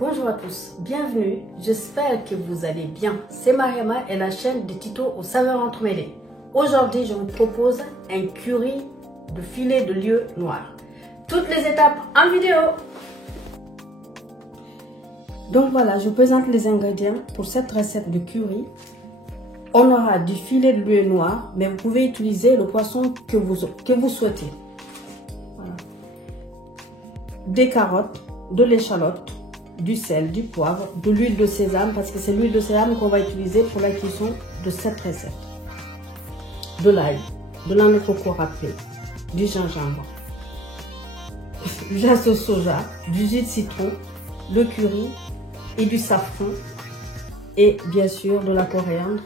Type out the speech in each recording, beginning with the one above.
Bonjour à tous, bienvenue, j'espère que vous allez bien. C'est Mariama et la chaîne des tutos aux saveurs entremêlées. Aujourd'hui, je vous propose un curry de filet de lieu noir. Toutes les étapes en vidéo. Donc voilà, je vous présente les ingrédients pour cette recette de curry. On aura du filet de lieu noir, mais vous pouvez utiliser le poisson que vous souhaitez. Voilà. Des carottes, de l'échalote, du sel, du poivre, de l'huile de sésame, parce que c'est l'huile de sésame qu'on va utiliser pour la cuisson de cette recette. De l'ail, de la noix de coco râpée, du gingembre, de la sauce soja, du jus de citron, le curry et du safran, et bien sûr de la coriandre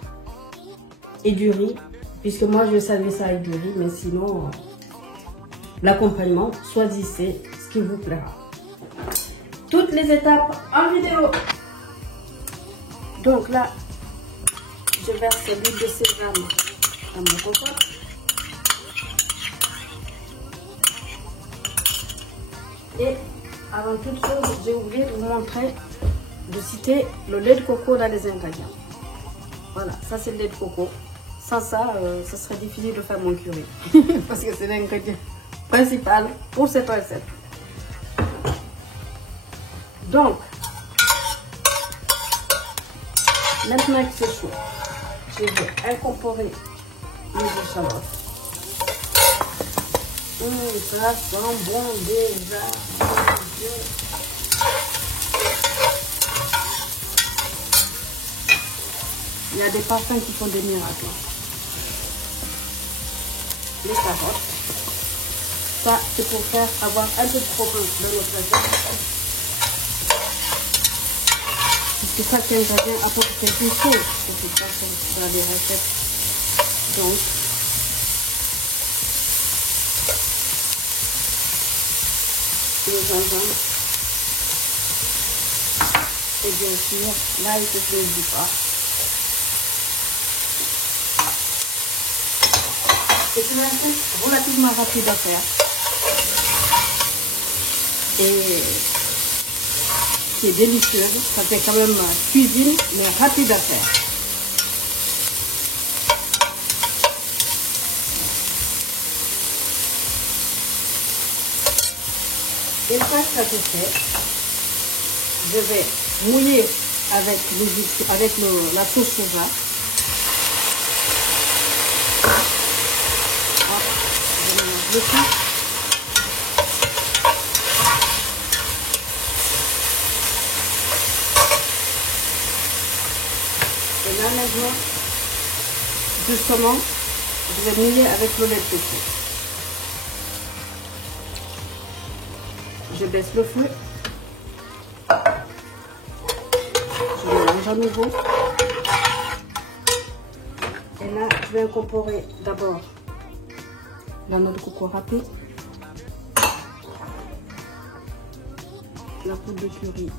et du riz, puisque moi je vais servir ça avec du riz, mais sinon l'accompagnement, choisissez ce qui vous plaira. Toutes les étapes en vidéo. Donc là, je verse l'huile de sésame dans mon cocotte. Et avant toute chose, j'ai oublié de vous montrer, de citer le lait de coco dans les ingrédients. Voilà, ça c'est le lait de coco. Sans ça, ce serait difficile de faire mon curry. Parce que c'est l'ingrédient principal pour cette recette. Donc, maintenant que c'est chaud, je vais incorporer les échalotes. Ça sent bon déjà. Il y a des parfums qui font des miracles. Les carottes. Ça, c'est pour faire avoir un peu de propre dans notre recette. Parce que chaque ingrédient apporte quelque chose de toute façon dans les recettes. Donc, le gingembre. Et bien sûr, l'ail que je ne dis pas. C'est une recette relativement rapide à faire. Et qui est délicieuse. Ça fait quand même cuisine, mais rapide à faire. Une fois que ça c'est fait, je vais mouiller avec la sauce soja. Je mélange le tout. Et là maintenant, justement, je vais mouiller avec le lait de coco. Je baisse le feu. Je mélange à nouveau. Et là, je vais incorporer d'abord la noix de coco râpée, la poudre de curry.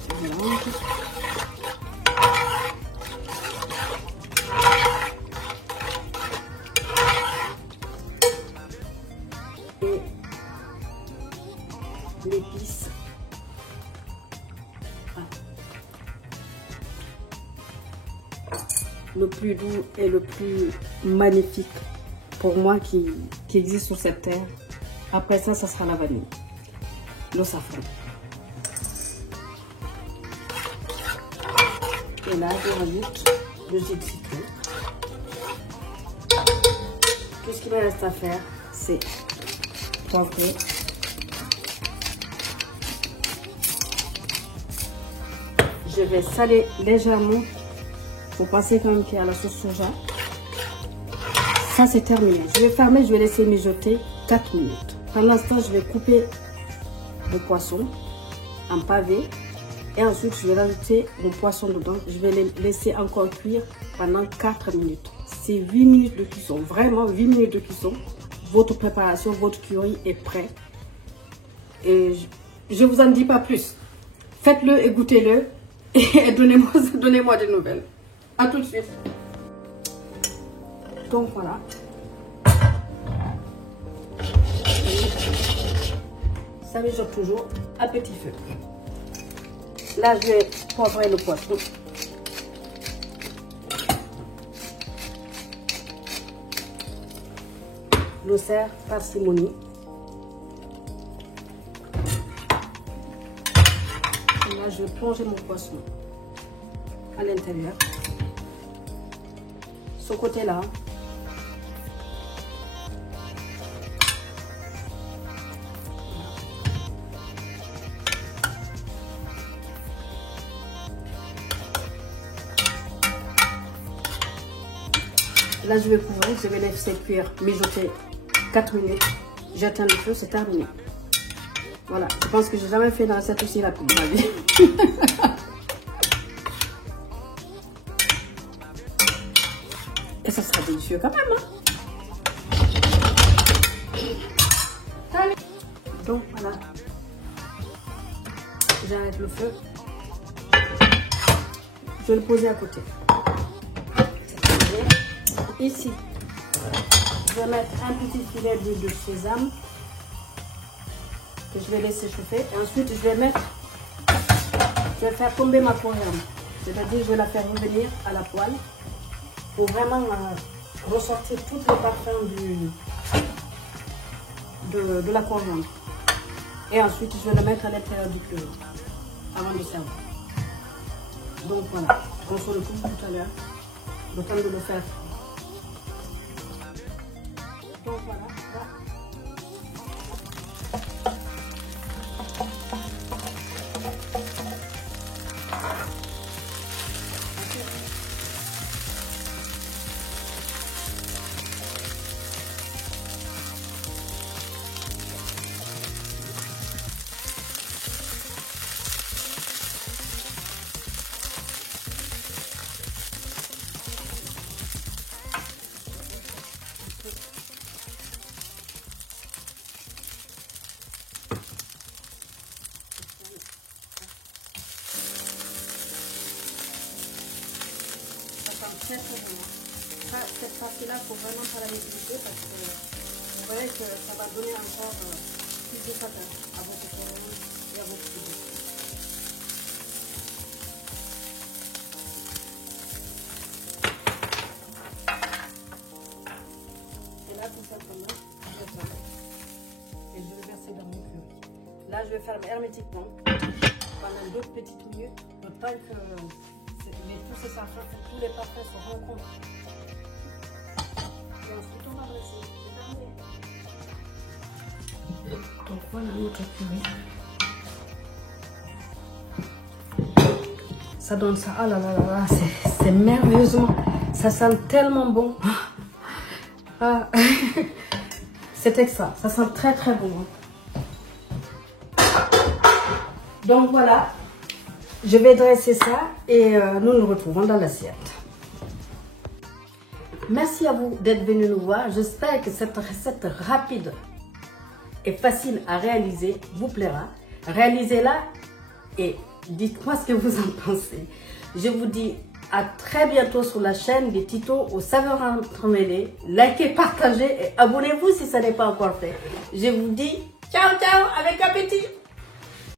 Je mélange. Et l'épice. Le plus doux et le plus magnifique pour moi qui existe sur cette terre. Après ça, ça sera la vanille, le safran. Et là, je rajoute le jus de citron. Tout ce qu'il me reste à faire, c'est poivrer. Je vais saler légèrement pour passer quand même qu'il y a la sauce soja. Ça c'est terminé. Je vais fermer, je vais laisser mijoter 4 minutes. Pendant ce temps, je vais couper le poisson en pavé. Et ensuite, je vais rajouter le poisson dedans. Je vais les laisser encore cuire pendant 4 minutes. C'est 8 minutes de cuisson. Vraiment 8 minutes de cuisson. Votre préparation, votre curry est prêt. Et je ne vous en dis pas plus. Faites-le et goûtez-le. Et donnez-moi des nouvelles. A tout de suite. Donc voilà. Ça mijote toujours à petit feu. Là, je vais poivrer le poisson. Le sert parcimonie. Là, je vais plonger mon poisson à l'intérieur. Ce côté-là. Là, je vais couvrir, je vais laisser cuire, mijoter 4 minutes. J'éteins le feu, c'est terminé. Voilà, je pense que j'ai jamais fait une recette aussi rapide dans ma vie. Et ça sera délicieux quand même. Hein? Donc voilà, j'arrête le feu. Je vais le poser à côté. Ici, je vais mettre un petit filet d'huile de sésame que je vais laisser chauffer. Et ensuite, je vais faire tomber ma coriandre. C'est-à-dire, je vais la faire revenir à la poêle pour vraiment ressortir tous les parfums de la coriandre. Et ensuite, je vais la mettre à l'intérieur du curry avant de servir. Donc voilà, on se retrouve tout à l'heure. Le temps de le faire. Donc voilà. Très très bon. Cette partie-là, il faut vraiment pas la négliger parce que vous voyez que ça va donner encore plus de saveur à votre coriandre et à votre poulet. Et là, tout simplement, je vais faire et je vais verser dans mon curry. Là, je vais faire hermétiquement pendant 2 petites minutes, le temps que tous les parfums se rencontrent. Et ensuite on va dresser. Donc voilà notre curry. Ça donne ça. Ah là là là là, c'est merveilleusement. Ça sent tellement bon. Ah. C'est extra. Ça sent très très bon. Donc voilà. Je vais dresser ça et nous nous retrouvons dans l'assiette. Merci à vous d'être venus nous voir. J'espère que cette recette rapide et facile à réaliser vous plaira. Réalisez-la et dites-moi ce que vous en pensez. Je vous dis à très bientôt sur la chaîne des Titos aux saveurs entremêlées. Likez, partagez et abonnez-vous si ce n'est pas encore fait. Je vous dis ciao ciao avec appétit.